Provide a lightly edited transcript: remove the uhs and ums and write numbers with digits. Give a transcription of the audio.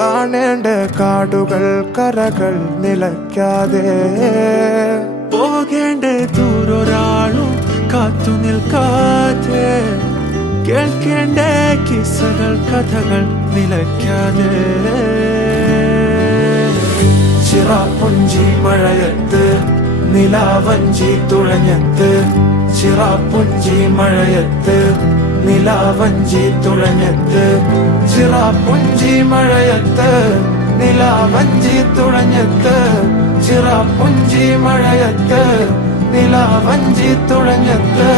കാണേണ്ട കാടുകൾ കരകൾ നിലയ്ക്കാതെ പോകേണ്ട ദൂരൊരാളും കാത്തു നിൽക്കാതെ കേൾക്കേണ്ട കിസ്സകൾ കഥകൾ നിലയ്ക്കാതെ ചിറാപ്പുഞ്ചി മഴയത്ത് നിലാവഞ്ചി തുഴഞ്ഞത്ത് ചിറാപ്പുഞ്ചി മഴയത്ത് നിലാവഞ്ചി തുഴഞ്ഞത്ത് ചിറാപ്പുഞ്ചി മഴയത്ത് നിലാവഞ്ചി തുഴഞ്ഞത്ത് ചിറാപ്പുഞ്ചി മഴയത്ത് നിലാവഞ്ചി തുഴഞ്ഞത്ത്